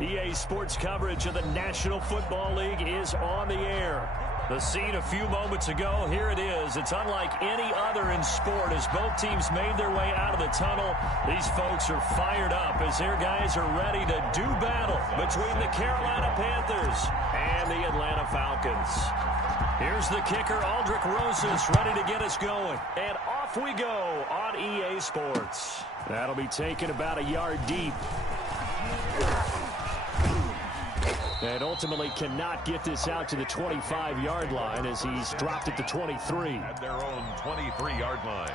EA Sports coverage of the National Football League is on the air. The scene a few moments ago, here it is. It's unlike any other in sport as both teams made their way out of the tunnel. These folks are fired up as their guys are ready to do battle between the Carolina Panthers and the Atlanta Falcons. Here's the kicker, Aldrick Rosas, ready to get us going. And off we go on EA Sports. That'll be taken about a yard deep. And ultimately cannot get this out to the 25-yard line as he's dropped it to 23. At their own 23-yard line.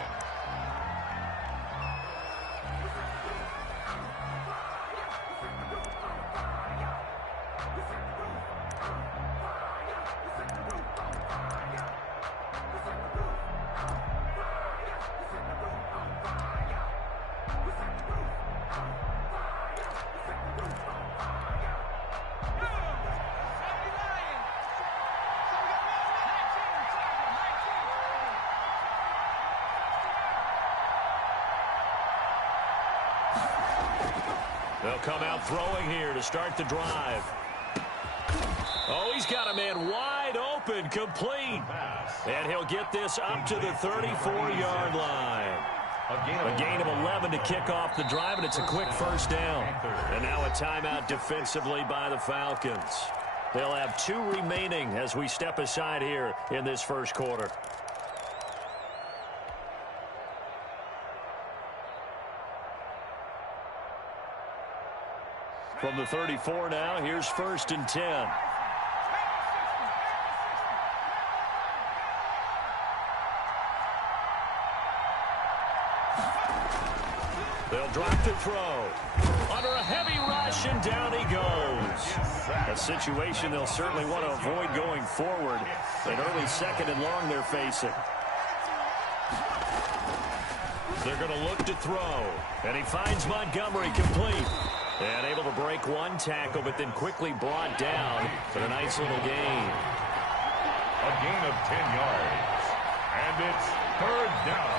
They'll come out throwing here to start the drive. Oh, he's got a man wide open, complete. And he'll get this up to the 34-yard line. A gain of 11 to kick off the drive, and it's a quick first down. And now a timeout defensively by the Falcons. They'll have 2 remaining as we step aside here in this first quarter. From the 34 now, here's 1st and 10. They'll drop to throw. Under a heavy rush, and down he goes. A situation they'll certainly want to avoid going forward. An early 2nd and long they're facing. They're going to look to throw. And he finds Montgomery complete. And able to break one tackle, but then quickly brought down for a nice little gain. A gain of 10 yards. And it's 3rd down.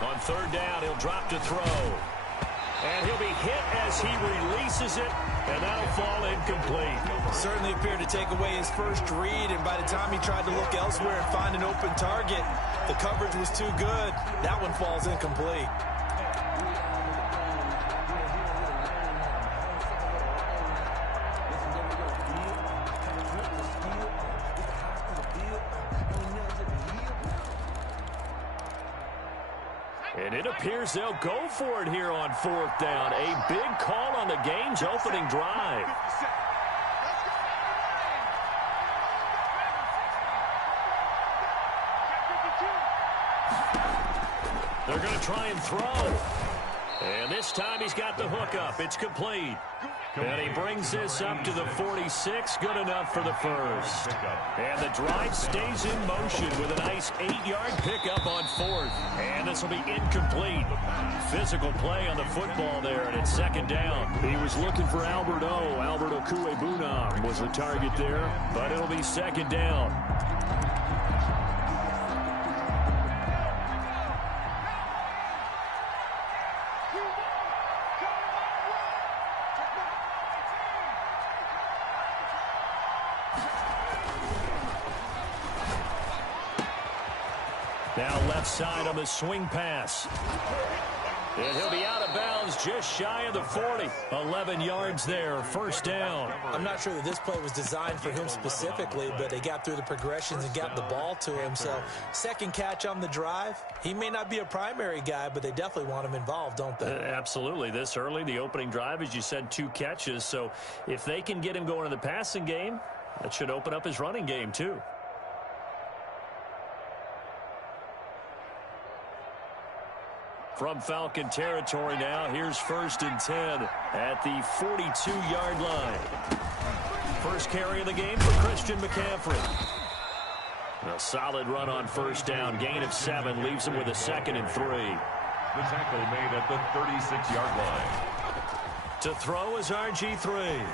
On 3rd down, he'll drop to throw. And he'll be hit as he releases it, and that'll fall incomplete. Certainly appeared to take away his first read, and by the time he tried to look elsewhere and find an open target, the coverage was too good. That one falls incomplete. And it appears they'll go for it here on 4th down. A big call on the game's opening drive. They're going to try and throw. And this time he's got the hook up. It's complete. And he brings this up to the 46. Good enough for the first. And the drive stays in motion with a nice 8-yard pickup on 4th. And this will be incomplete. Physical play on the football there, and it's 2nd down. He was looking for Albert Okuebunam was the target there, but it'll be 2nd down. Now left side on the swing pass. And he'll be out of bounds just shy of the 40. 11 yards there, 1st down. I'm not sure that this play was designed for him specifically, but they got through the progressions and got the ball to him. So 2nd catch on the drive. He may not be a primary guy, but they definitely want him involved, don't they? Absolutely. This early, the opening drive, as you said, 2 catches. So if they can get him going in the passing game, that should open up his running game too. From Falcon territory now, here's 1st and 10 at the 42-yard line. First carry of the game for Christian McCaffrey. A solid run on 1st down. Gain of 7 leaves him with a 2nd and 3. The tackle made at the 36-yard line. To throw is RG3.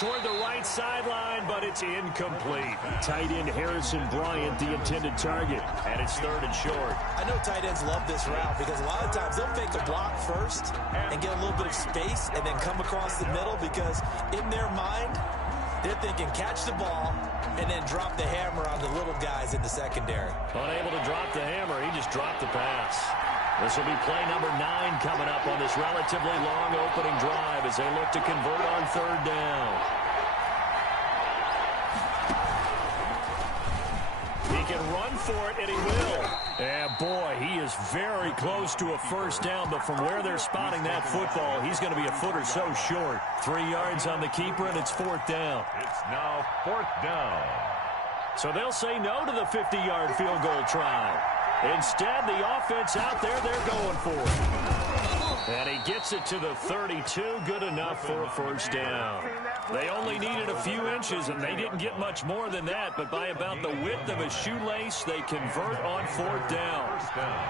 toward the right sideline, but it's incomplete. Tight end Harrison Bryant, the intended target, and it's 3rd and short. I know tight ends love this route because a lot of times they'll fake a block first and get a little bit of space and then come across the middle because in their mind, they're thinking catch the ball and then drop the hammer on the little guys in the secondary. Unable to drop the hammer, he just dropped the pass. This will be play number 9 coming up on this relatively long opening drive as they look to convert on 3rd down. He can run for it, and he will. And, boy, he is very close to a first down, but from where they're spotting that football, he's going to be a foot or so short. 3 yards on the keeper, and it's 4th down. It's now 4th down. So they'll say no to the 50-yard field goal try. Instead, the offense out there, they're going for it. And he gets it to the 32, good enough for a first down. They only needed a few inches, and they didn't get much more than that, but by about the width of a shoelace, they convert on 4th down. First down.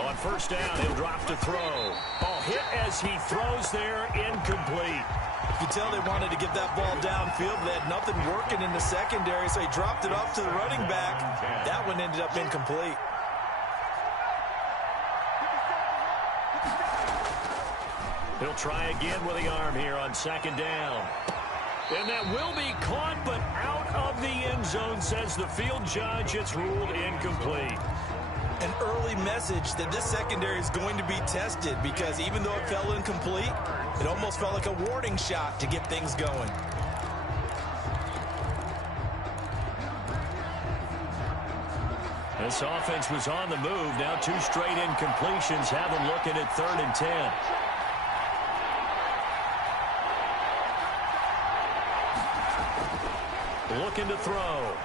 On first down, he'll drop to throw. Ball hit as he throws there, incomplete. You can tell they wanted to get that ball downfield. They had nothing working in the secondary, so he dropped it off to the running back. That one ended up incomplete. He'll try again with the arm here on 2nd down. And that will be caught, but out of the end zone, says the field judge. It's ruled incomplete. An early message that this secondary is going to be tested because even though it fell incomplete, it almost felt like a warning shot to get things going. This offense was on the move. Now 2 straight incompletions have them looking at 3rd and 10. Looking to throw.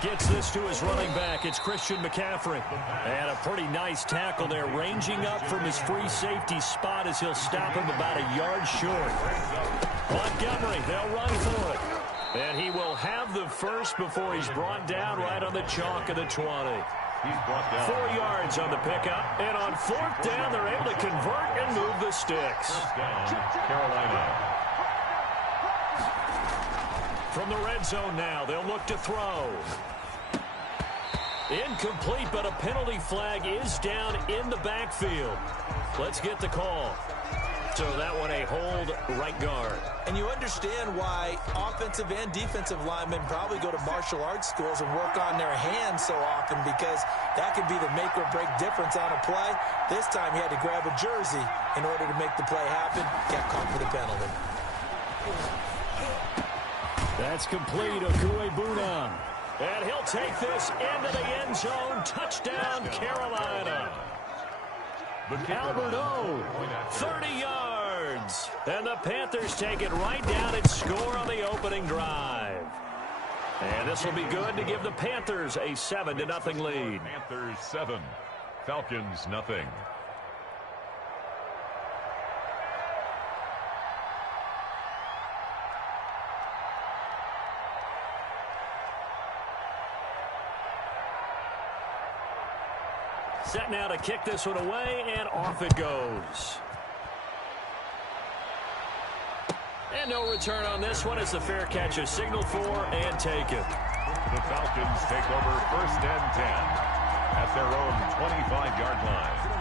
Gets this to his running back. It's Christian McCaffrey. And a pretty nice tackle there, ranging up from his free safety spot as he'll stop him about a yard short. Montgomery, they'll run for it. And he will have the first before he's brought down right on the chalk of the 20. He's brought down. 4 yards on the pickup. And on 4th down, they're able to convert and move the sticks. First down, Carolina. From the red zone now, they'll look to throw. Incomplete, but a penalty flag is down in the backfield. Let's get the call. So that one a hold right guard. And you understand why offensive and defensive linemen probably go to martial arts schools and work on their hands so often because that could be the make or break difference on a play. This time he had to grab a jersey in order to make the play happen. Got caught for the penalty. That's complete, Okuebuna. And he'll take this into the end zone. Touchdown, Carolina. Albert O, 30 yards. And the Panthers take it right down and score on the opening drive. And this will be good to give the Panthers a 7-0 lead. Panthers 7, Falcons nothing. Set now to kick this one away, and off it goes. And no return on this one as the fair catch is signaled for and taken. The Falcons take over 1st and 10 at their own 25-yard line.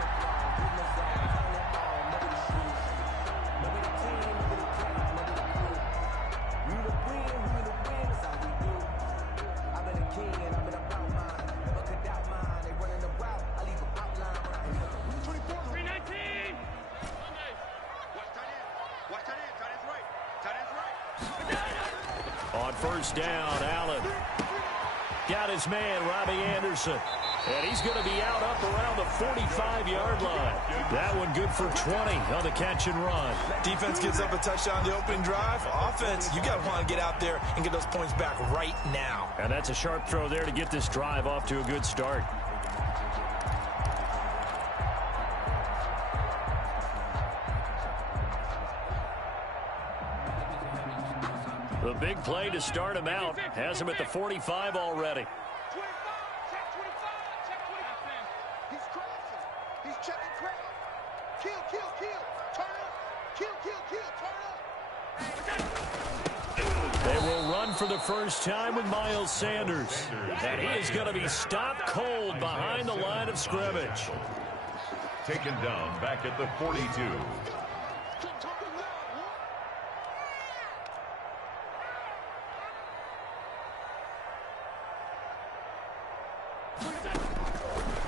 On first down, Allen got his man, Robbie Anderson. And he's going to be out up around the 45-yard line. That one good for 20 on the catch and run. Defense gives up a touchdown the opening drive. Offense, you got to want to get out there and get those points back right now. And that's a sharp throw there to get this drive off to a good start. The big play to start him out has him at the 45 already. 25, check 25, check 25. He's crossing. He's checking crack. Kill, kill, kill. Turn up. Kill, kill, kill. Turn up. They will run for the first time with Miles Sanders. And he is going to be stopped cold behind the line of scrimmage. Taken down back at the 42.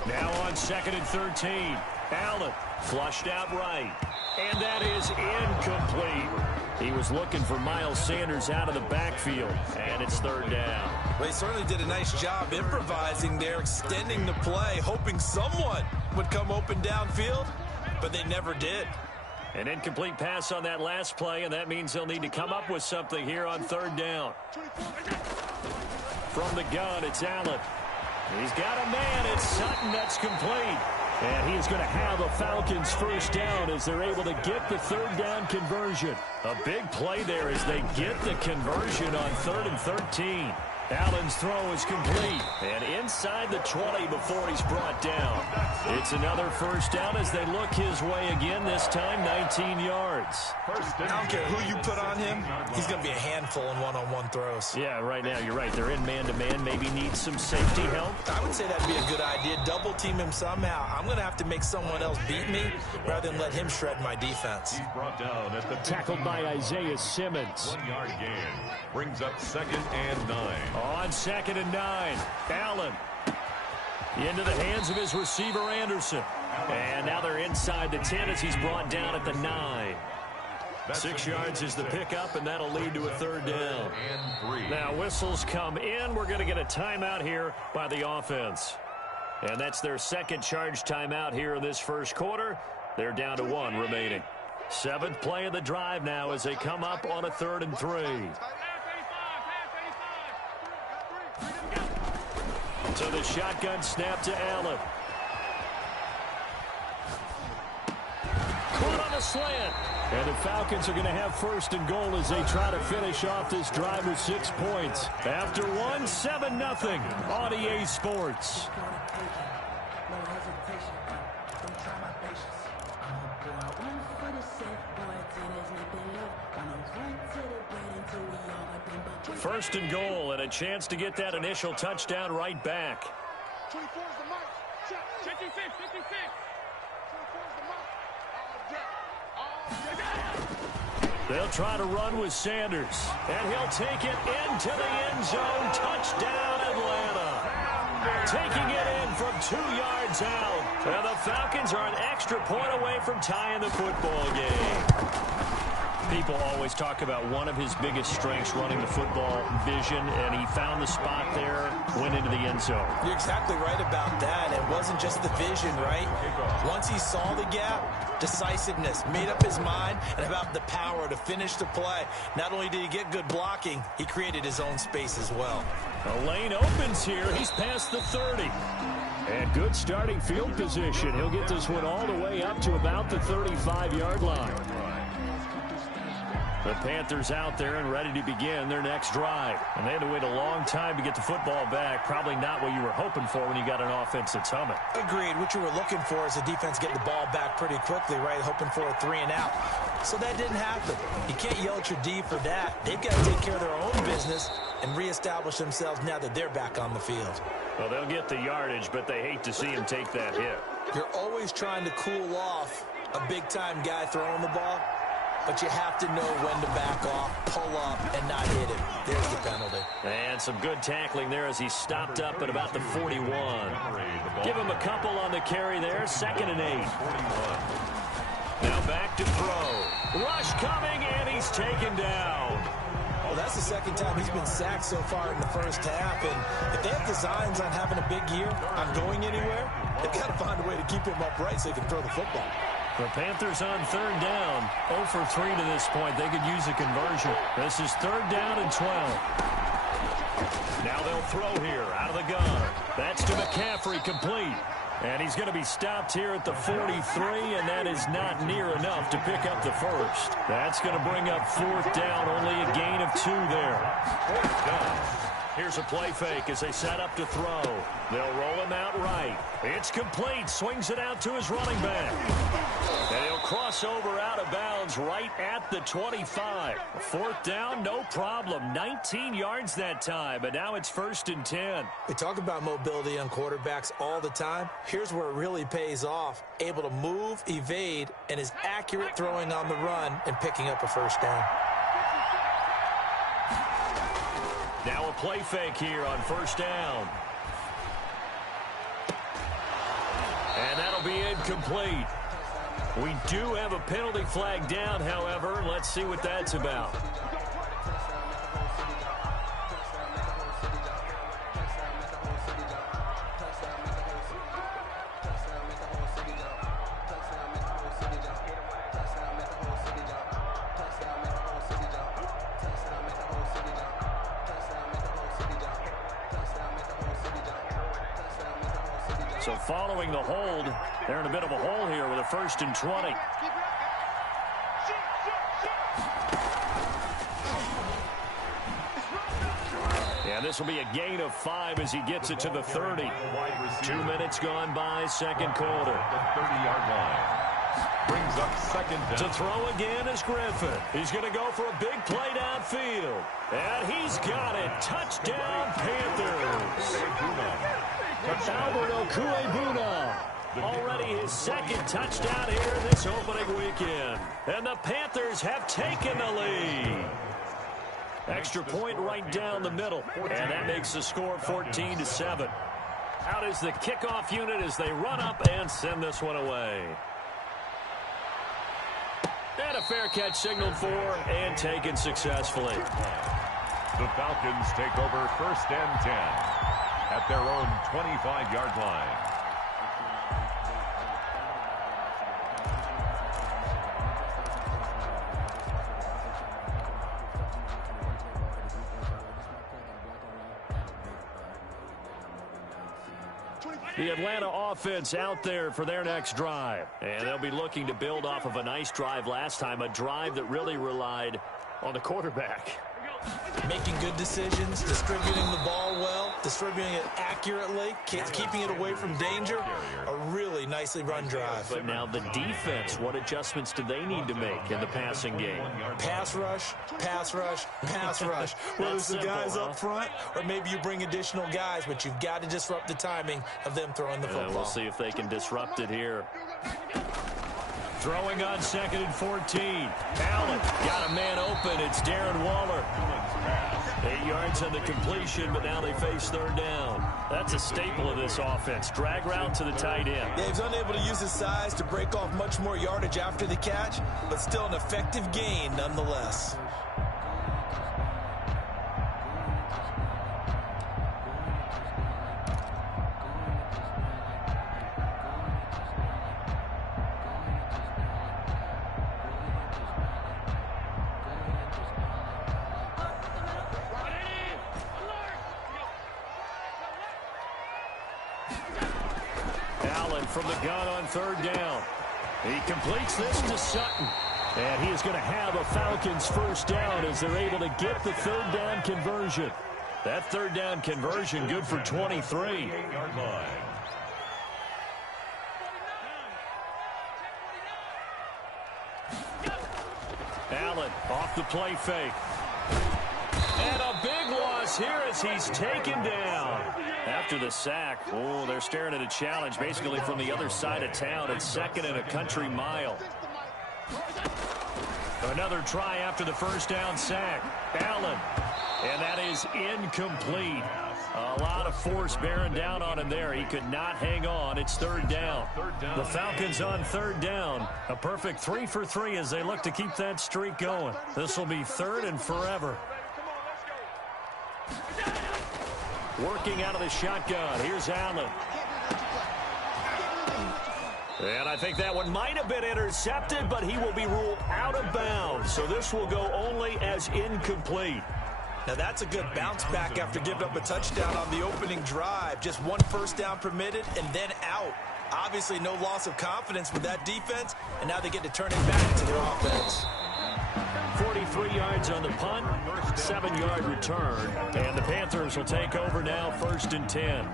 Now on 2nd and 13. Allen flushed out right. And that is incomplete. He was looking for Miles Sanders out of the backfield. And it's 3rd down. Well, he certainly did a nice job improvising there, extending the play, hoping someone would come open downfield, but they never did. An incomplete pass on that last play, and that means they'll need to come up with something here on 3rd down. From the gun, it's Allen. He's got a man. It's Sutton. That's complete. And he is going to have a Falcons first down as they're able to get the 3rd down conversion. A big play there as they get the conversion on 3rd and 13. Allen's throw is complete. And inside the 20 before he's brought down. It's another first down as they look his way again, this time 19 yards. I don't care who you put on him, he's going to be a handful in one-on-one throws. Yeah, right now you're right. They're in man-to-man. Maybe need some safety help. I would say that'd be a good idea. Double team him somehow. I'm going to have to make someone else beat me rather than let him shred my defense. He's brought down at the Tackled by Isaiah Simmons. 1-yard gain. Brings up 2nd and 9. On 2nd and 9, Allen into the hands of his receiver, Anderson. And now they're inside the 10 as he's brought down at the 9. 6 yards is the pickup, and that'll lead to a 3rd down. Now whistles come in. We're going to get a timeout here by the offense. And that's their 2nd charge timeout here in this first quarter. They're down to 1 remaining. 7th play of the drive now as they come up on a 3rd and 3. So the shotgun snap to Allen. Caught on a slant. And the Falcons are going to have 1st and goal as they try to finish off this drive with 6 points. After 1, 7-0 on EA Sports. First and goal, and a chance to get that initial touchdown right back. 24 is the mark. Check. 56, 56. 24 is the mark. They'll try to run with Sanders, and he'll take it into the end zone. Touchdown, Atlanta. Taking it in from 2 yards out. And the Falcons are an extra point away from tying the football game. People always talk about one of his biggest strengths running the football, vision, and he found the spot there, went into the end zone. You're exactly right about that. It wasn't just the vision, right? Once he saw the gap, decisiveness, made up his mind, and about the power to finish the play. Not only did he get good blocking, he created his own space as well. The lane opens here. He's past the 30. And good starting field position. He'll get this one all the way up to about the 35-yard line. The Panthers out there and ready to begin their next drive. And they had to wait a long time to get the football back. Probably not what you were hoping for when you got an offense that's humming. Agreed. What you were looking for is the defense getting the ball back pretty quickly, right? Hoping for a 3 and out. So that didn't happen. You can't yell at your D for that. They've got to take care of their own business and reestablish themselves now that they're back on the field. Well, they'll get the yardage, but they hate to see him take that hit. You're always trying to cool off a big-time guy throwing the ball, but you have to know when to back off, pull up, and not hit him. There's the penalty. And some good tackling there as he stopped up at about the 41. Give him a couple on the carry there, 2nd and 8. Now back to throw. Rush coming, and he's taken down. Well, that's the 2nd time he's been sacked so far in the first half. And if they have designs on having a big year, on going anywhere, they've got to find a way to keep him upright so he can throw the football. The Panthers on 3rd down. 0 for 3 to this point. They could use a conversion. This is 3rd down and 12. Now they'll throw here out of the gun. That's to McCaffrey, complete. And he's going to be stopped here at the 43, and that is not near enough to pick up the first. That's going to bring up 4th down, only a gain of 2 there. 4th down. Here's a play fake as they set up to throw. They'll roll him out right. It's complete. Swings it out to his running back. And he'll cross over out of bounds right at the 25. 4th down, no problem. 19 yards that time, but now it's 1st and 10. We talk about mobility on quarterbacks all the time. Here's where it really pays off. Able to move, evade, and is accurate throwing on the run and picking up a 1st down. Now a play fake here on 1st down. And that'll be incomplete. We do have a penalty flag down, however. Let's see what that's about. So following the hold, they're in a bit of a hole here with a 1st and 20. And this will be a gain of 5 as he gets it to the 30. 2 minutes gone by, 2nd quarter. The 30-yard line. Brings up 2nd down. To throw again is Griffin. He's going to go for a big play downfield. And he's got it. Touchdown, Panthers. Albert Okuebuna. Already his 2nd touchdown here in this opening weekend. And the Panthers have taken the lead. Extra point right down the middle. And that makes the score 14-7. Out is the kickoff unit as they run up and send this one away. And a fair catch signaled for and taken successfully. The Falcons take over 1st and 10 at their own 25-yard line. The Atlanta offense out there for their next drive. And they'll be looking to build off of a nice drive last time, a drive that really relied on the quarterback. Making good decisions, distributing the ball well, distributing it accurately, keeping it away from danger. A really nicely run drive. But now the defense, what adjustments do they need to make in the passing game? Pass rush, pass rush, pass rush. Whether it's the guys up front or maybe you bring additional guys, but you've got to disrupt the timing of them throwing the football. We'll see if they can disrupt it here. Throwing on 2nd and 14. Allen got a man open. It's Darren Waller. 8 yards on the completion, but now they face 3rd down. That's a staple of this offense. Drag route to the tight end. Yeah, he's unable to use his size to break off much more yardage after the catch, but still an effective gain nonetheless. From the gun on 3rd down. He completes this to Sutton. And he is going to have a Falcons 1st down as they're able to get the 3rd down conversion. That 3rd down conversion good for 23. Allen off the play fake. And a big loss here as he's taken down. After the sack, oh, they're staring at a challenge basically from the other side of town. It's 2nd and a country mile. Another try after the 1st down sack. Allen. And that is incomplete. A lot of force bearing down on him there. He could not hang on. It's 3rd down. The Falcons on 3rd down. A perfect 3 for 3 as they look to keep that streak going. This will be 3rd and forever. Working out of the shotgun. Here's Allen. And I think that one might have been intercepted, but he will be ruled out of bounds. So this will go only as incomplete. Now that's a good bounce back after giving up a touchdown on the opening drive. Just one first down permitted and then out. Obviously no loss of confidence with that defense, and now they get to turn it back to their offense. 43 yards on the punt, 7-yard return, and the Panthers will take over now, 1st and 10.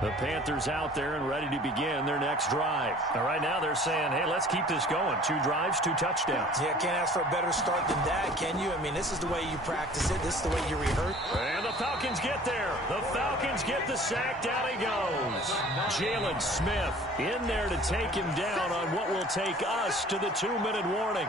The Panthers out there and ready to begin their next drive. And right now they're saying, hey, let's keep this going. 2 drives, 2 touchdowns. Yeah, can't ask for a better start than that, can you? I mean, this is the way you practice it. This is the way you rehearse. And the Falcons get there. The Falcons get the sack. Down he goes. Jalen Smith in there to take him down on what will take us to the 2-minute warning.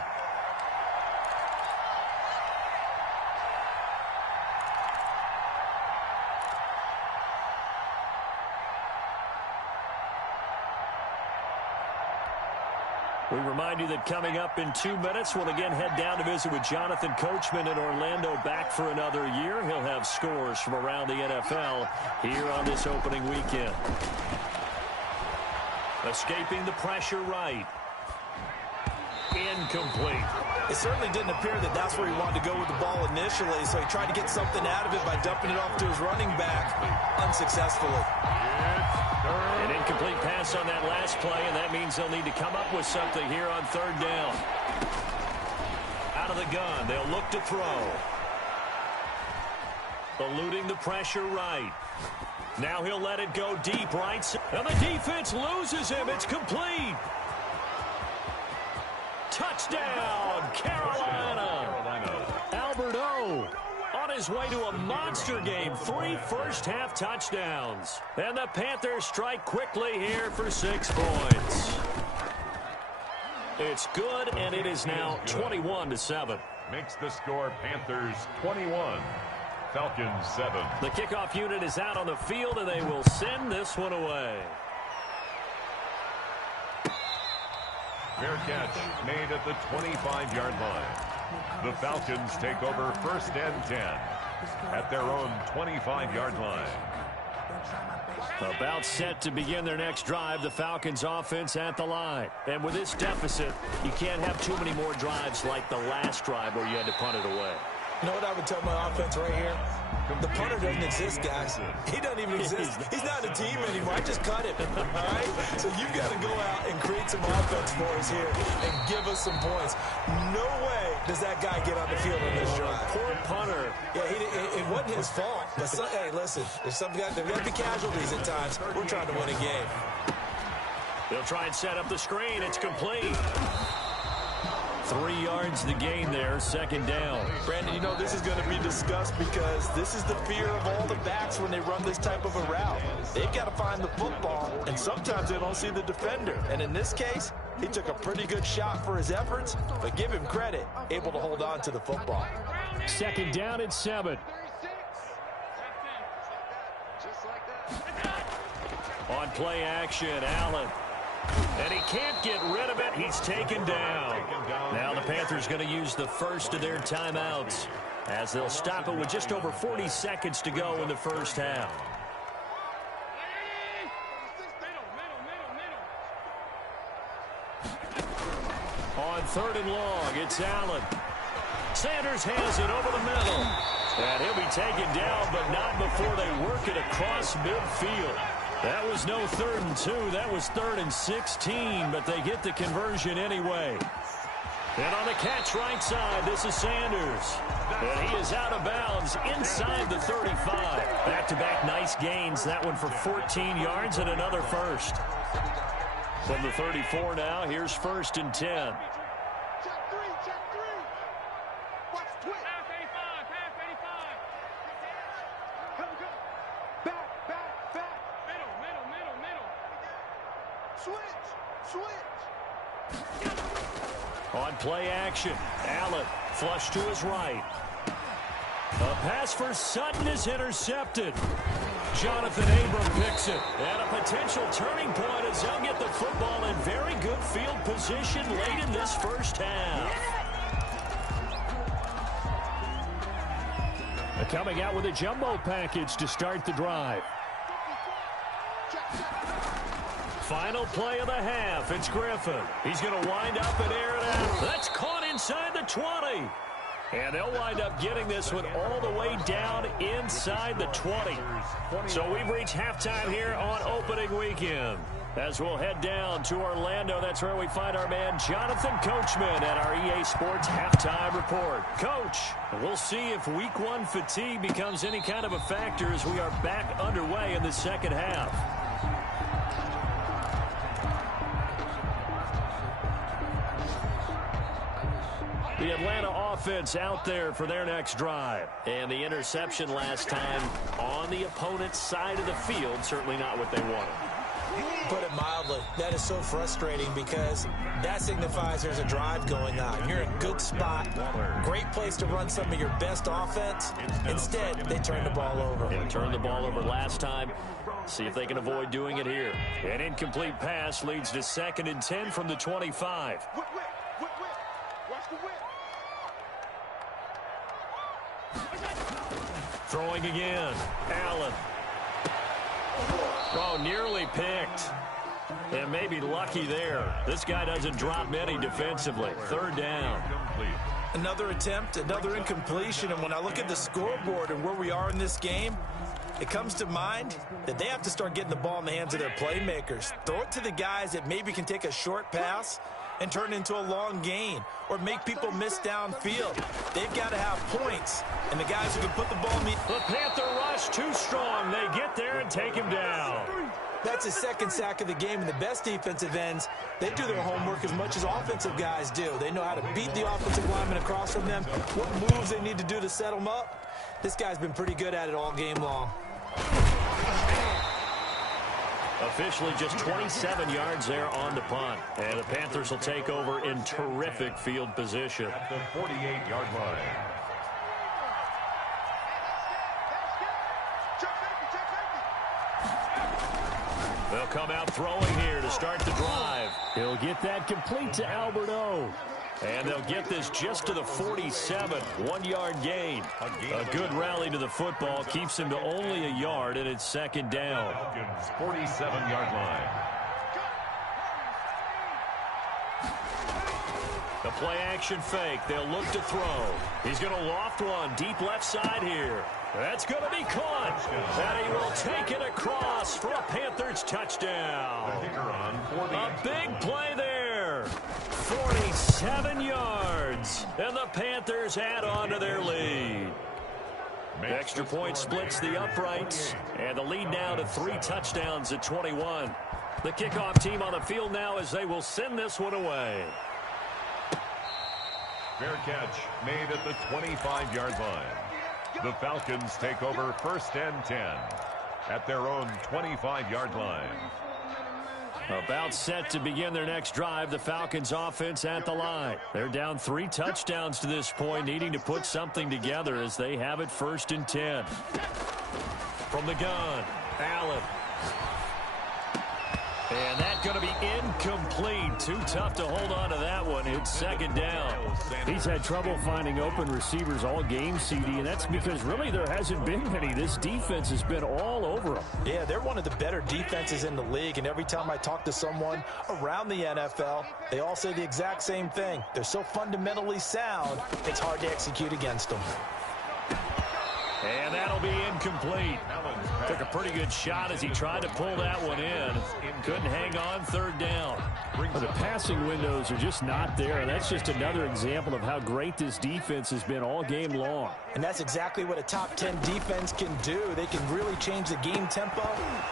We remind you that coming up in 2 minutes, we'll again head down to visit with Jonathan Coachman in Orlando, back for another year. He'll have scores from around the NFL here on this opening weekend. Escaping the pressure right. Incomplete. It certainly didn't appear that that's where he wanted to go with the ball initially, so he tried to get something out of it by dumping it off to his running back unsuccessfully. An incomplete pass on that last play, and that means they'll need to come up with something here on 3rd down. Out of the gun, they'll look to throw. Eluding the pressure right. Now he'll let it go deep right. And the defense loses him. It's complete. Touchdown, Carolina. Albert O on his way to a monster game. 3 first-half touchdowns. And the Panthers strike quickly here for 6 points. It's good, and it is now 21-7. Makes the score Panthers 21, Falcons 7. The kickoff unit is out on the field, and they will send this one away. Fair catch made at the 25-yard line. The Falcons take over 1st and 10 at their own 25-yard line. About set to begin their next drive, the Falcons offense at the line. And with this deficit, you can't have too many more drives like the last drive where you had to punt it away. You know what I would tell my offense right here? The punter doesn't exist, guys. He doesn't even exist. He's not a team anymore. I just cut him, all right? So you've got to go out and create some offense for us here and give us some points. No way does that guy get on the field on this drive. Poor punter. Yeah, it wasn't his fault. But hey, listen, there's got to be casualties at times. We're trying to win a game. They'll try and set up the screen. It's complete. 3 yards the gain there, 2nd down. Brandon, you know this is going to be discussed because this is the fear of all the backs when they run this type of a route. They've got to find the football, and sometimes they don't see the defender. And in this case, he took a pretty good shot for his efforts, but give him credit, able to hold on to the football. 2nd down and 7. On play action, Allen. And he can't get rid of it. He's taken down. Now the Panthers going to use the first of their timeouts as they'll stop it with just over 40 seconds to go in the first half. On 3rd and long, it's Allen. Sanders has it over the middle. And he'll be taken down, but not before they work it across midfield. That was no 3rd and 2. That was 3rd and 16, but they get the conversion anyway. And on the catch right side, this is Sanders. And he is out of bounds inside the 35. Back-to-back nice gains. That one for 14 yards and another first. From the 34 now, here's 1st and 10. Check 3, check 3. Watch twitch. Pass 85, pass 85. Come, come. Back, back, back. Middle. Switch. On play action, Allen flush to his right. A pass for Sutton is intercepted. Jonathan Abram picks it. And a potential turning point as they'll get the football in very good field position late in this first half. Coming out with a jumbo package to start the drive. Final play of the half. It's Griffin. He's going to wind up and air it out. That's caught inside the 20. And they'll wind up getting this one all the way down inside the 20. So we've reached halftime here on opening weekend. As we'll head down to Orlando, that's where we find our man Jonathan Coachman at our EA Sports Halftime Report. Coach, we'll see if Week 1 fatigue becomes any kind of a factor as we are back underway in the second half. The Atlanta offense out there for their next drive. And the interception last time on the opponent's side of the field, certainly not what they wanted. Put it mildly, that is so frustrating because that signifies there's a drive going on. You're in a good spot, great place to run some of your best offense. Instead, they turn the ball over. They turned the ball over last time. See if they can avoid doing it here. An incomplete pass leads to 2nd and 10 from the 25. Watch the whip. Throwing again. Allen. Oh, nearly picked. And maybe lucky there. This guy doesn't drop many defensively. 3rd down. Another attempt, another incompletion. And when I look at the scoreboard and where we are in this game, it comes to mind that they have to start getting the ball in the hands of their playmakers. Throw it to the guys that maybe can take a short pass and turn it into a long gain or make people miss downfield. They've got to have points, and the guys who can put the ball in the Panther rush too strong. They get there and take him down. That's his 2nd sack of the game, and the best defensive ends, they do their homework as much as offensive guys do. They know how to beat the offensive lineman across from them, what moves they need to do to set them up. This guy's been pretty good at it all game long. Officially just 27 yards there on the punt. And the Panthers will take over in terrific field position. At the 48-yard line. They'll come out throwing here to start the drive. He'll get that complete to Alberto. And they'll get this just to the 47, 1-yard gain. A good rally to the football keeps him to only a yard, and it's 2nd down. Falcons 47-yard line. The play action fake. They'll look to throw. He's going to loft one deep left side here. That's going to be caught. And he will take it across for a Panthers touchdown. A big play there. 47 yards. And the Panthers add on to their lead. The extra point splits the uprights. And the lead now to 3 touchdowns at 21. The kickoff team on the field now as they will send this one away. Fair catch made at the 25-yard line. The Falcons take over 1st and 10 at their own 25-yard line. About set to begin their next drive, the Falcons offense at the line. They're down 3 touchdowns to this point, needing to put something together as they have it 1st and 10. From the gun, Allen. And that's going to be incomplete. Too tough to hold on to that one. It's 2nd down. He's had trouble finding open receivers all game, CD, and that's because really there hasn't been many. This defense has been all over them. Yeah, they're one of the better defenses in the league, and every time I talk to someone around the NFL, they all say the exact same thing. They're so fundamentally sound, it's hard to execute against them. And that'll be incomplete. Took a pretty good shot as he tried to pull that one in. Couldn't hang on, 3rd down. Well, the passing windows are just not there, and that's just another example of how great this defense has been all game long. And that's exactly what a top 10 defense can do. They can really change the game tempo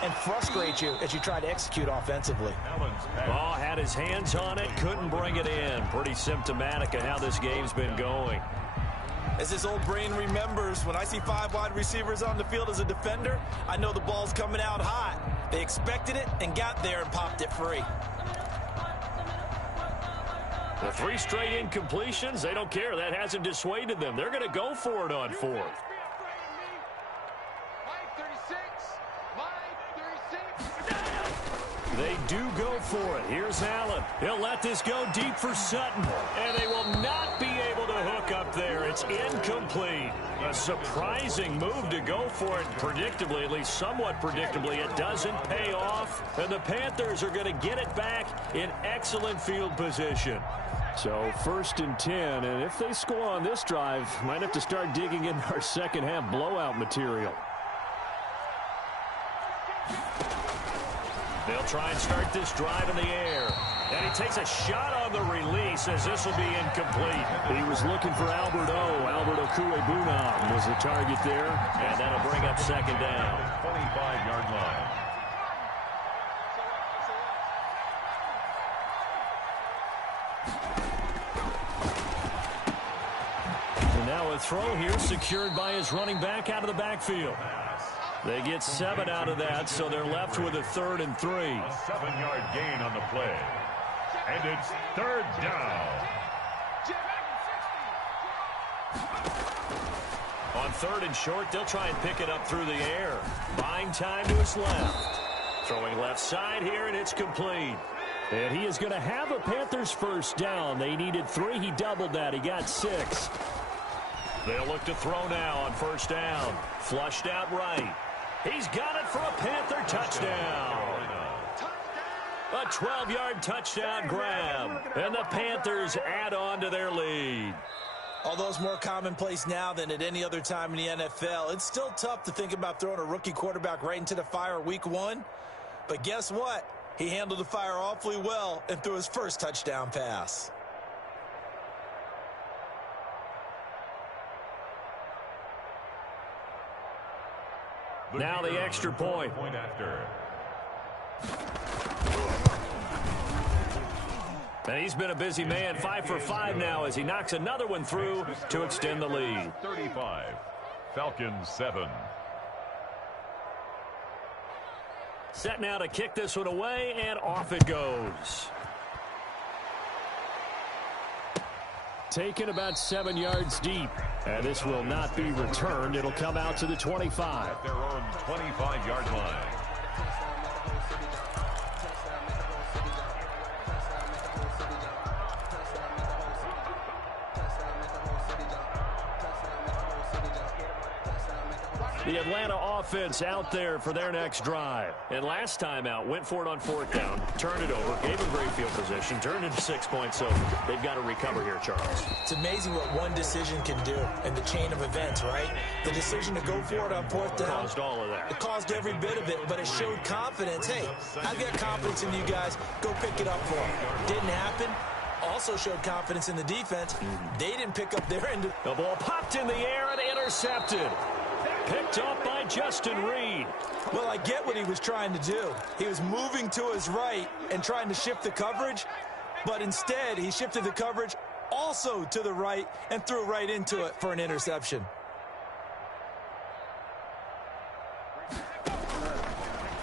and frustrate you as you try to execute offensively. Ball had his hands on it, couldn't bring it in. Pretty symptomatic of how this game's been going. As his old brain remembers, when I see 5 wide receivers on the field as a defender, I know the ball's coming out hot. They expected it and got there and popped it free. The 3 straight incompletions, they don't care. That hasn't dissuaded them. They're going to go for it on 4th. They do go for it. Here's Allen. He'll let this go deep for Sutton. And they will not be able to hook up there. It's incomplete. A surprising move to go for it. Predictably, at least somewhat predictably, it doesn't pay off. And the Panthers are going to get it back in excellent field position. So 1st and 10. And if they score on this drive, might have to start digging in our second half blowout material. They'll try and start this drive in the air. And he takes a shot on the release as this will be incomplete. He was looking for Albert Okuebunam was the target there. And that'll bring up second down. 25-yard line. And now a throw here secured by his running back out of the backfield. They get 7 out of that, so they're left with a 3rd and 3. A 7-yard gain on the play. And it's 3rd down. On 3rd and short, they'll try and pick it up through the air. Buying time to his left. Throwing left side here, and it's complete. And he is going to have a Panthers first down. They needed 3. He doubled that. He got 6. They'll look to throw now on 1st down. Flushed out right. He's got it for a Panther touchdown. A 12-yard touchdown grab. And the Panthers add on to their lead. Although it's more commonplace now than at any other time in the NFL, it's still tough to think about throwing a rookie quarterback right into the fire week 1. But guess what? He handled the fire awfully well and threw his first touchdown pass. Now the extra point. Point after. And he's been a busy man, 5 for 5 now as he knocks another one through to extend the lead. 35. Falcons 7. Set now to kick this one away, and off it goes. Taken about 7 yards deep. And this will not be returned. It'll come out to the 25. At their own 25-yard line. The Atlanta offense out there for their next drive. And last time out, went for it on 4th down, turned it over, gave them great field position, turned into 6 points, so they've got to recover here, Charles. It's amazing what one decision can do in the chain of events, right? The decision to go for it on 4th down. Caused all of that. It caused every bit of it, but it showed confidence. Hey, I've got confidence in you guys. Go pick it up for them. Didn't happen. Also showed confidence in the defense. They didn't pick up their end. The ball popped in the air and intercepted. Picked up by Justin Reed. Well, I get what he was trying to do. He was moving to his right and trying to shift the coverage, but instead he shifted the coverage also to the right and threw right into it for an interception.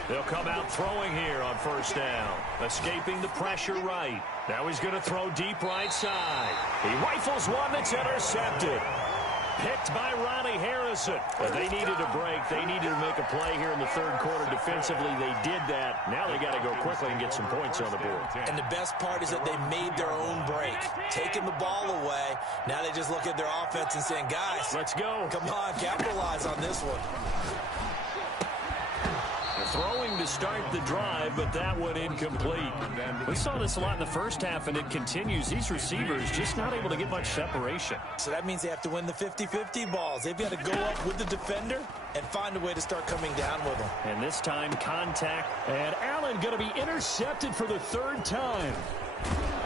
They'll come out throwing here on 1st down. Escaping the pressure right. Now he's going to throw deep right side. He rifles one that's intercepted. Picked by Ronnie Harrison. But they needed a break. They needed to make a play here in the 3rd quarter defensively. They did that. Now they got to go quickly and get some points on the board. And the best part is that they made their own break. Taking the ball away. Now they just look at their offense and saying, guys, let's go. Come on, capitalize on this one. Throwing to start the drive, but that one incomplete. We saw this a lot in the first half, and it continues. These receivers just not able to get much separation. So that means they have to win the 50-50 balls. They've got to go up with the defender and find a way to start coming down with them. And this time, contact. And Allen going to be intercepted for the 3rd time.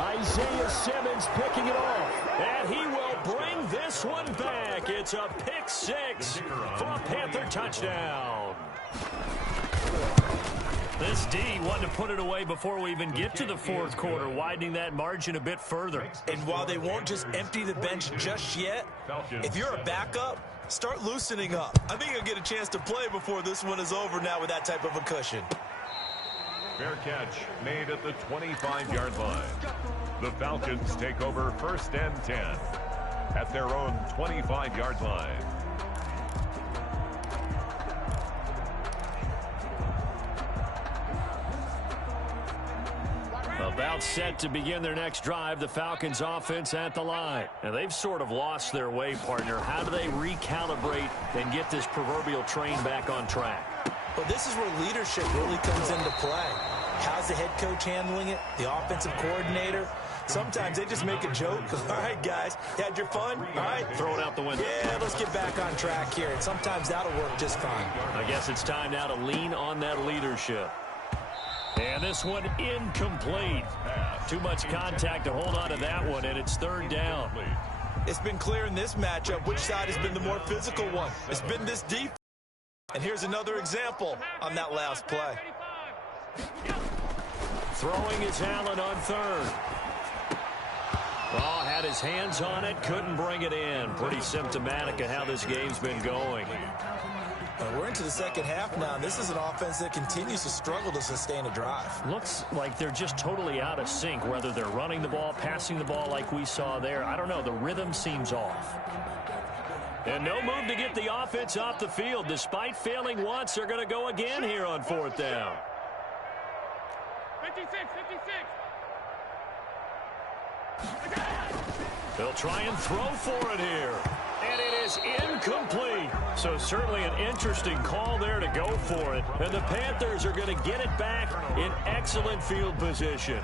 Isaiah Simmons picking it off. And he will bring this one back. It's a pick 6 for a Panther touchdown. This D wanted to put it away before we even get to the 4th quarter, widening that margin a bit further. And while they won't just empty the bench just yet, if you're a backup, start loosening up. I think you'll get a chance to play before this one is over now with that type of a cushion. Fair catch made at the 25-yard line. The Falcons take over 1st and 10 at their own 25-yard line. About set to begin their next drive, the Falcons offense at the line. And they've sort of lost their way, partner. How do they recalibrate and get this proverbial train back on track? Well, this is where leadership really comes into play. How's the head coach handling it? The offensive coordinator? Sometimes they just make a joke. All right, guys, you had your fun? All right. Throw it out the window. Yeah, let's get back on track here. And sometimes that'll work just fine. I guess it's time now to lean on that leadership. And this one incomplete. Too much contact to hold on to that one, and it's third down. It's been clear in this matchup which side has been the more physical one. It's been this deep. And here's another example on that last play. Throwing is Allen on third. Oh, had his hands on it, couldn't bring it in. Pretty symptomatic of how this game's been going. We're into the second half now, and this is an offense that continues to struggle to sustain a drive. Looks like they're just totally out of sync, whether they're running the ball, passing the ball like we saw there. I don't know, the rhythm seems off. And no move to get the offense off the field. Despite failing once, they're going to go again here on fourth down. 56, 56. They'll try and throw for it here. And it is incomplete. So certainly an interesting call there to go for it. And the Panthers are going to get it back in excellent field position.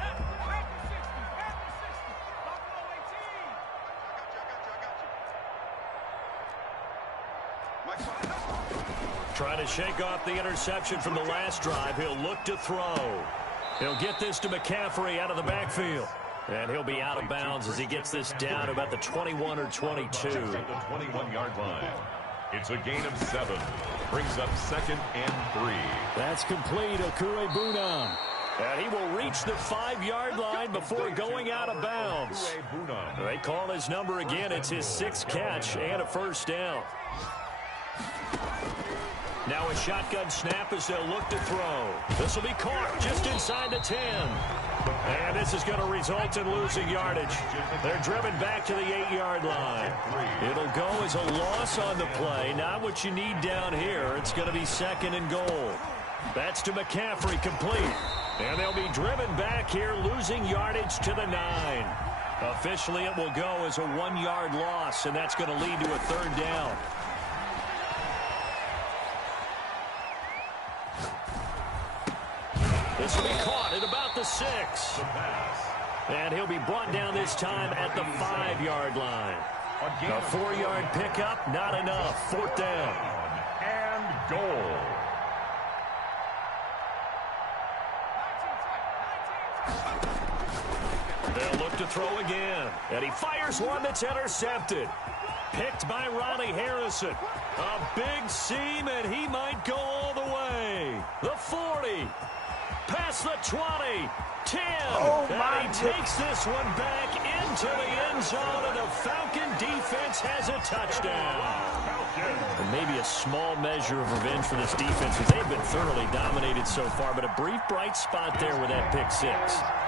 Trying to shake off the interception from the last drive. He'll look to throw. He'll get this to McCaffrey out of the backfield. And he'll be out of bounds as he gets this down to about the 21 or 22. At the 21-yard line. It's a gain of 7. Brings up 2nd and 3. That's complete. Okure-Bunam. And he will reach the 5-yard line before going out of bounds. They call his number again. It's his 6th catch and a first down. Now a shotgun snap as they'll look to throw. This will be caught just inside the 10. And this is going to result in losing yardage. They're driven back to the 8-yard line. It'll go as a loss on the play. Not what you need down here. It's going to be 2nd and goal. That's to McCaffrey, complete. And they'll be driven back here, losing yardage to the 9. Officially, it will go as a 1-yard loss, and that's going to lead to a third down. This will be caught at about the 6. And he'll be brought down this time at the 5-yard line. A 4-yard pickup, not enough. Fourth down. And goal. They'll look to throw again. And he fires one that's intercepted. Picked by Ronnie Harrison. A big seam, and he might go all the way. The 40. Past the 20, 10, and he takes this one back into the end zone, and the Falcon defense has a touchdown. And maybe a small measure of revenge for this defense, because they've been thoroughly dominated so far, but a brief bright spot there with that pick 6.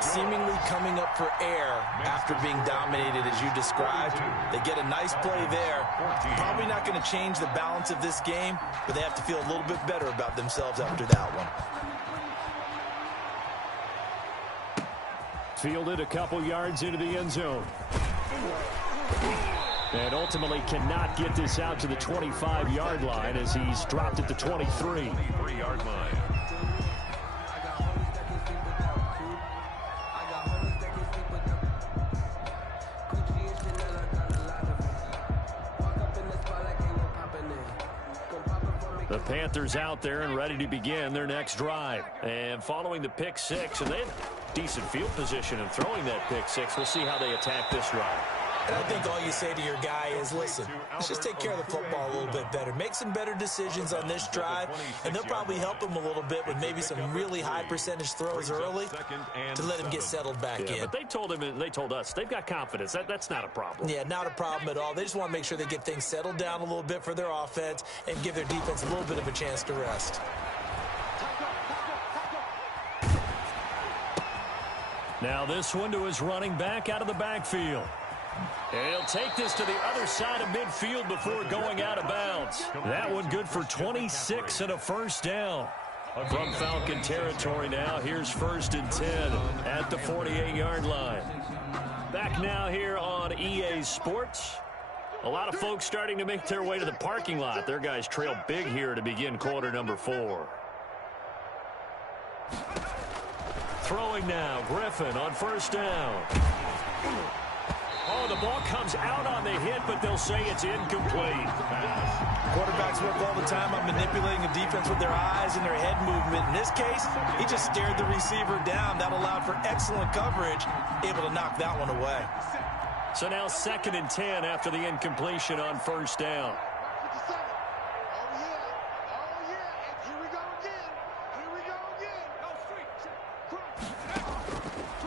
Seemingly coming up for air after being dominated as you described. They get a nice play there. Probably not going to change the balance of this game, but they have to feel a little bit better about themselves after that one. Fielded a couple yards into the end zone. And ultimately cannot get this out to the 25-yard line as he's dropped at the 23. 3-yard line. The Panthers out there and ready to begin their next drive. And following the pick 6, and they have decent field position in throwing that pick 6. We'll see how they attack this drive. And I think all you say to your guy is, listen, let's just take care of the football a little bit better. Make some better decisions on this drive, and they'll probably help him a little bit with maybe some really high percentage throws early to let him get settled back in. But they told us they've got confidence. That's not a problem. Yeah, not a problem at all. They just want to make sure they get things settled down a little bit for their offense and give their defense a little bit of a chance to rest. Now this one to his running back out of the backfield. And he'll take this to the other side of midfield before going out of bounds. That one good for 26 and a first down. From Falcon territory now, here's 1st and 10 at the 48-yard line. Back now here on EA Sports. A lot of folks starting to make their way to the parking lot. Their guys trail big here to begin quarter number 4. Throwing now, Griffin on 1st down. Oh, the ball comes out on the hit, but they'll say it's incomplete. Quarterbacks work all the time on manipulating the defense with their eyes and their head movement. In this case, he just stared the receiver down. That allowed for excellent coverage, able to knock that one away. So now 2nd and 10 after the incompletion on 1st down.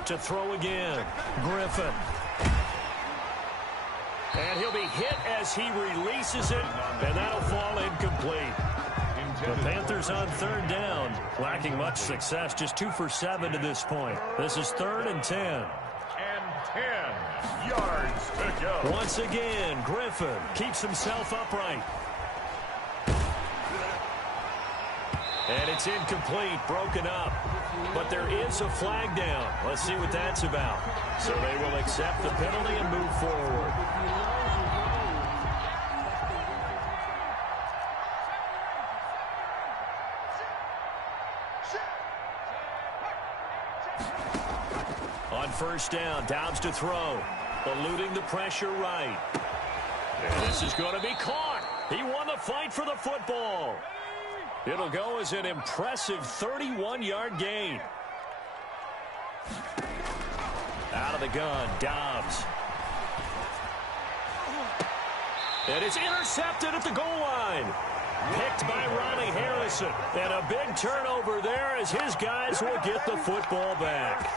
To throw again, Griffin. And he'll be hit as he releases it, and that'll fall incomplete. The Panthers on 3rd down, lacking much success, just 2 for 7 to this point. This is 3rd and 10. And 10 yards to go. Once again, Griffin keeps himself upright. And it's incomplete, broken up. But there is a flag down. Let's see what that's about. So they will accept the penalty and move forward. On 1st down, Dobbs to throw. Eluding the pressure right. And this is going to be caught. He won the fight for the football. It'll go as an impressive 31-yard gain. Out of the gun, Dobbs. And it's intercepted at the goal line. Picked by Ronnie Harrison. And a big turnover there as his guys will get the football back.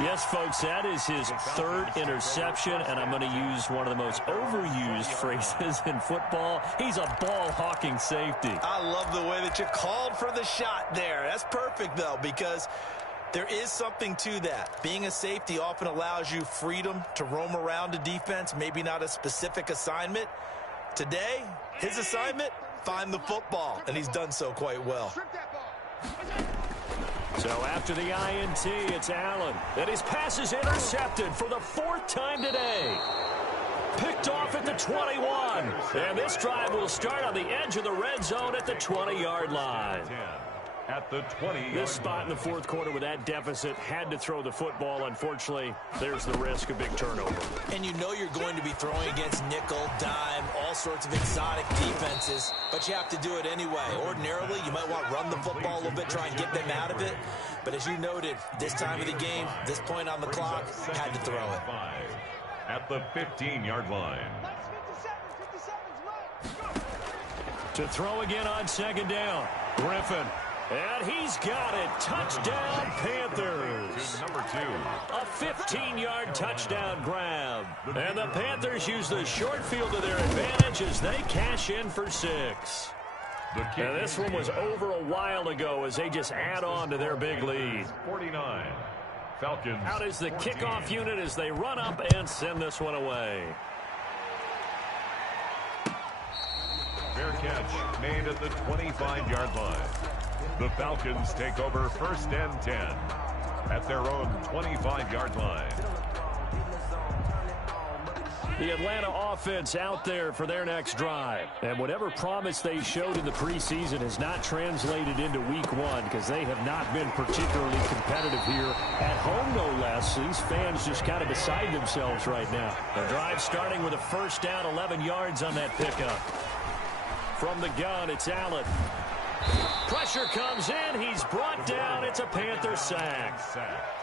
Yes, folks, that is his 3rd interception, and I'm going to use one of the most overused phrases in football. He's a ball-hawking safety. I love the way that you called for the shot there. That's perfect, though, because there is something to that. Being a safety often allows you freedom to roam around a defense, maybe not a specific assignment. Today, his assignment, find the football, and he's done so quite well. So after the INT, it's Allen. And his pass is intercepted for the 4th time today. Picked off at the 21. And this drive will start on the edge of the red zone at the 20-yard line. At the 20. This spot in the 4th quarter with that deficit had to throw the football. Unfortunately, there's the risk of big turnover. And you know you're going to be throwing against nickel, dime, all sorts of exotic defenses, but you have to do it anyway. Ordinarily, you might want to run the football a little bit, try and get them out of it. But as you noted, this time of the game, this point on the clock, had to throw it. At the 15-yard line. To throw again on 2nd down, Griffin. And he's got it. Touchdown, Panthers. Number 2. A 15-yard touchdown grab. And the Panthers use the short field to their advantage as they cash in for 6. And this one was over a while ago as they just add on to their big lead. 49. Falcons. Out is the kickoff unit as they run up and send this one away. Fair catch made at the 25-yard line. The Falcons take over 1st and 10 at their own 25-yard line. The Atlanta offense out there for their next drive. And whatever promise they showed in the preseason has not translated into week 1 because they have not been particularly competitive here at home, no less. These fans just kind of beside themselves right now. The drive starting with a 1st down, 11 yards on that pickup. From the gun, it's Allen. Pressure comes in. He's brought down. It's a Panther sack.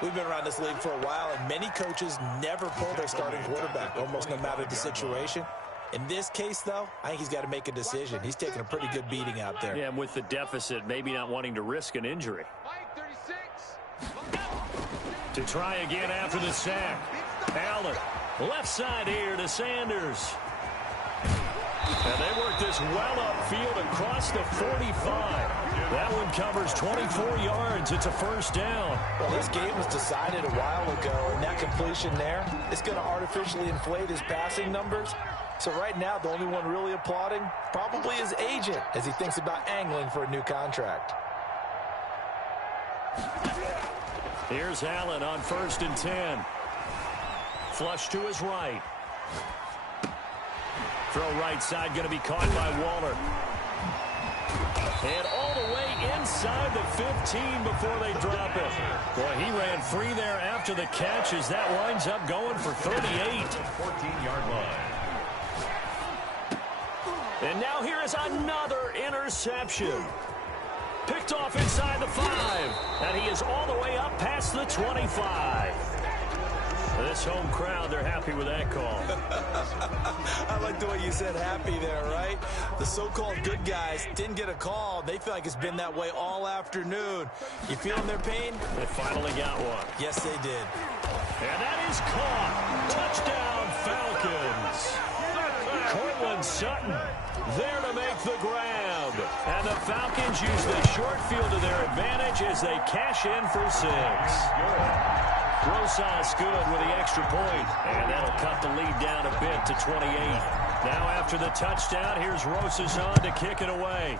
We've been around this league for a while, and many coaches never pull their starting quarterback, almost no matter the situation. In this case, though, I think he's got to make a decision. He's taking a pretty good beating out there. Yeah, and with the deficit, maybe not wanting to risk an injury. To try again after the sack. Allen, left side here to Sanders. And they work this well upfield across the 45. That one covers 24 yards. It's a 1st down. Well, this game was decided a while ago, and that completion there is going to artificially inflate his passing numbers. So right now, the only one really applauding probably his agent as he thinks about angling for a new contract. Here's Allen on 1st and 10. Flush to his right. Throw right side, going to be caught by Waller. And all the way inside the 15 before they drop it. Boy, he ran free there after the catch as that winds up going for 38. 14-yard line. And now here is another interception. Picked off inside the 5. And he is all the way up past the 25. This home crowd, they're happy with that call. I like the way you said happy there, right? The so-called good guys didn't get a call. They feel like it's been that way all afternoon. You feeling their pain? They finally got one. Yes, they did. And that is caught. Touchdown, Falcons. Cortland Sutton there to make the grab. And the Falcons use the short field to their advantage as they cash in for 6. Rosas good with the extra point, and that'll cut the lead down a bit to 28. Now after the touchdown, here's Rosas on to kick it away.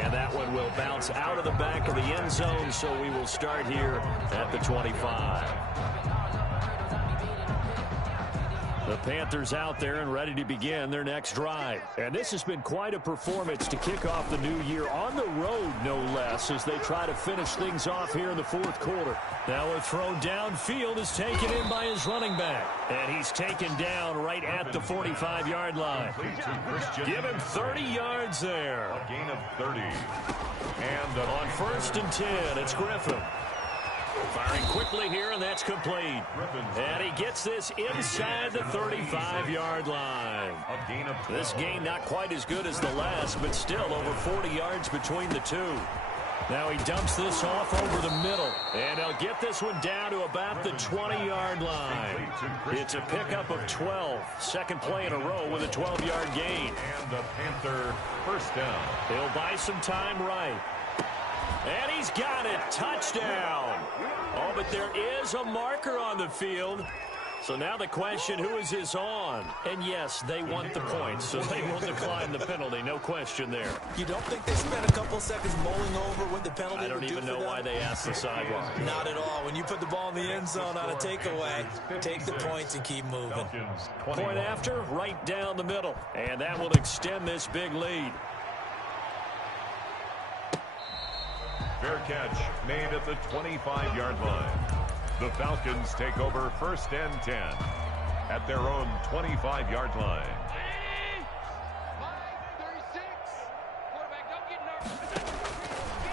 And that one will bounce out of the back of the end zone, so we will start here at the 25. The Panthers out there and ready to begin their next drive. And this has been quite a performance to kick off the new year on the road, no less, as they try to finish things off here in the 4th quarter. Now a throw downfield is taken in by his running back. And he's taken down right at the 45-yard line. Give him 30 yards there. A gain of 30. And on 1st and 10, it's Griffin. Firing quickly here, and that's complete. And he gets this inside the 35-yard line. This gain not quite as good as the last, but still over 40 yards between the two. Now he dumps this off over the middle, and he'll get this one down to about the 20-yard line. It's a pickup of 12. Second play in a row with a 12-yard gain. And the Panther first down. He'll buy some time right. And he's got it. Touchdown. Oh, but there is a marker on the field. So now the question, who is this on? And yes, they want the points, so they will decline the penalty. No question there. You don't think they spent a couple seconds mulling over what the penalty I don't would do even for know them? why they asked the sideline. Not at all. When you put the ball in the end zone on a takeaway, take the points and keep moving. Point after, right down the middle. And that will extend this big lead. Fair catch made at the 25-yard line. The Falcons take over 1st and 10 at their own 25-yard line.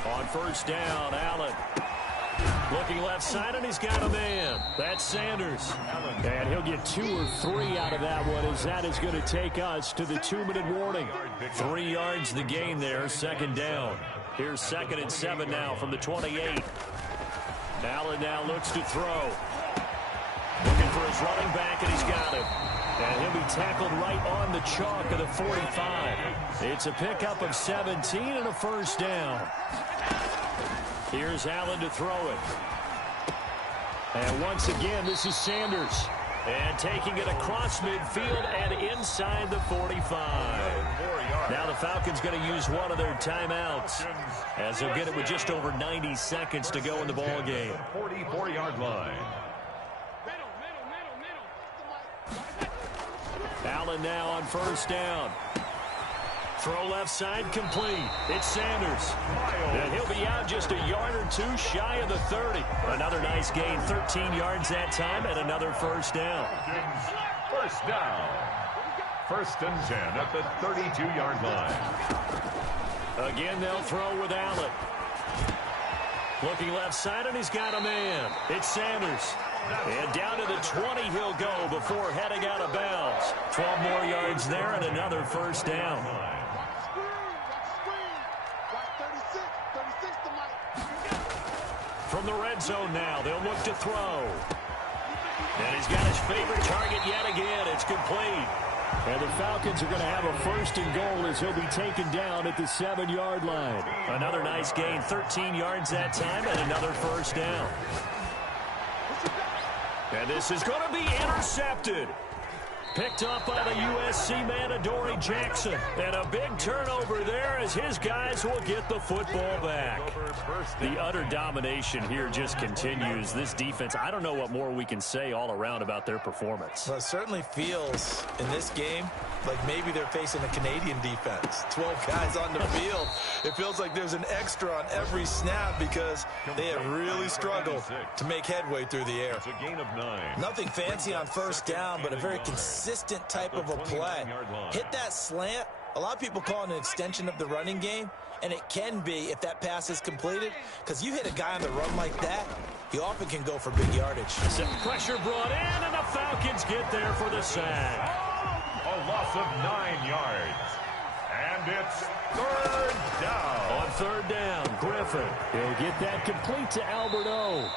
On 1st down, Allen. Looking left side, and he's got a man. That's Sanders. And he'll get 2 or 3 out of that one, as that is going to take us to the 2-minute warning. 3 yards the gain there, 2nd down. Here's 2nd and 7 now from the 28. Allen now looks to throw. Looking for his running back, and he's got it. And he'll be tackled right on the chalk of the 45. It's a pickup of 17 and a 1st down. Here's Allen to throw it. And once again, this is Sanders. And taking it across midfield and inside the 45. Now the Falcons going to use one of their timeouts, as they'll get it with just over 90 seconds to go in the ball game. 44-yard line. Allen now on 1st down. Throw left side complete. It's Sanders. And he'll be out just a yard or 2 shy of the 30. Another nice gain, 13 yards that time, and another 1st down. First down. 1st and 10 at the 32-yard line. Again, they'll throw with Allen. Looking left side, and he's got a man. It's Sanders. And down to the 20 he'll go before heading out of bounds. 12 more yards there and another 1st down. From the red zone now, they'll look to throw. And he's got his favorite target yet again. It's complete. And the Falcons are going to have a 1st and goal as he'll be taken down at the 7-yard line. Another nice gain, 13 yards that time, and another 1st down. And this is going to be intercepted. Picked up by the USC man, Adoree Jackson. And a big turnover there as his guys will get the football back. The utter domination here just continues. This defense, I don't know what more we can say all around about their performance. Well, it certainly feels in this game like maybe they're facing a Canadian defense. 12 guys on the field. It feels like there's an extra on every snap because they have really struggled to make headway through the air. It's a gain of 9. Nothing fancy on first down, but a very consistent type of a play. Hit that slant. A lot of people call it an extension of the running game, and it can be if that pass is completed, because you hit a guy on the run like that, he often can go for big yardage. Some pressure brought in, and the Falcons get there for the sack. A loss of 9 yards. And it's 3rd down. On 3rd down, Griffin. He'll get that complete to Albert O.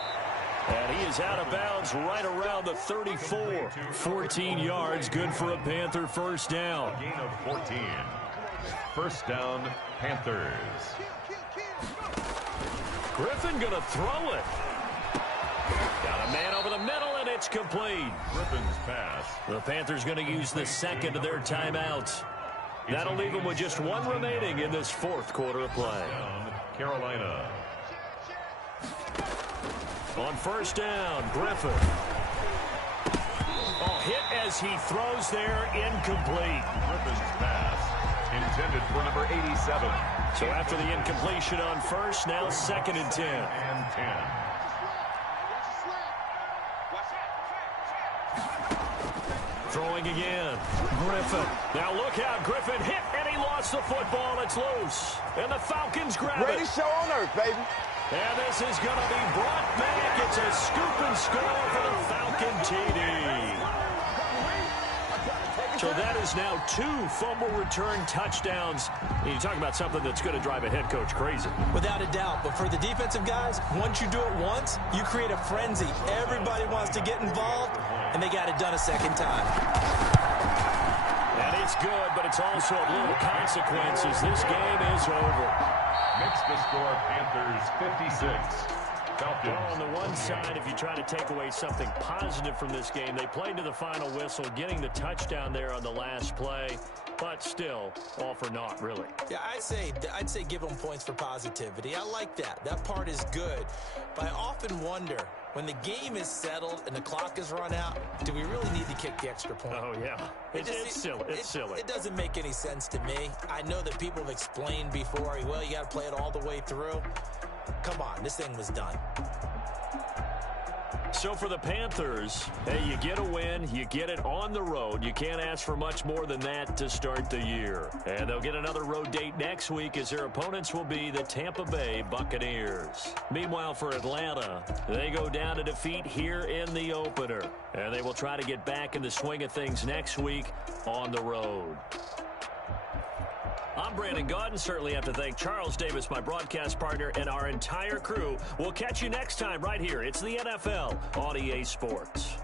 And he is out of bounds right around the 34. 14 yards, good for a Panther first down. A gain of 14. First down, Panthers. Griffin going to throw it. Got a man over the middle, and it's complete. Griffin's pass. The Panthers going to use the second of their timeouts. That'll leave them with just 1 remaining in this 4th quarter of play. Down, Carolina. On first down, Griffin. Oh, hit as he throws there, incomplete. Griffin's pass intended for number 87. So after the incompletion on first, now 2nd and 10. And 10. Throwing again. Griffin. Now look out. Griffin hit, and he lost the football. It's loose. And the Falcons grab it. Greatest show on earth, baby. And this is going to be brought back. It's a scoop and score for the Falcon TD. So that is now 2 fumble return touchdowns. And you talk about something that's going to drive a head coach crazy. Without a doubt, but for the defensive guys, once you do it once, you create a frenzy. Everybody wants to get involved, and they got it done a second time. And it's good, but it's also of little consequences. This game is over. Makes the score Panthers 56. Falcons. Well, on the one side, if you try to take away something positive from this game, they played to the final whistle, getting the touchdown there on the last play, but still, all for naught, really. Yeah, I'd say give them points for positivity. I like that. That part is good. But I often wonder, when the game is settled and the clock is run out, do we really need to kick the extra point? Oh, yeah. It's silly. It's silly. It doesn't make any sense to me. I know that people have explained before, well, you got to play it all the way through. Come on, this thing was done. So for the Panthers, hey, you get a win, you get it on the road. You can't ask for much more than that to start the year. And they'll get another road date next week as their opponents will be the Tampa Bay Buccaneers. Meanwhile, for Atlanta, they go down to defeat here in the opener. And they will try to get back in the swing of things next week on the road. I'm Brandon Gaudin. Certainly have to thank Charles Davis, my broadcast partner, and our entire crew. We'll catch you next time right here. It's the NFL on EA Sports.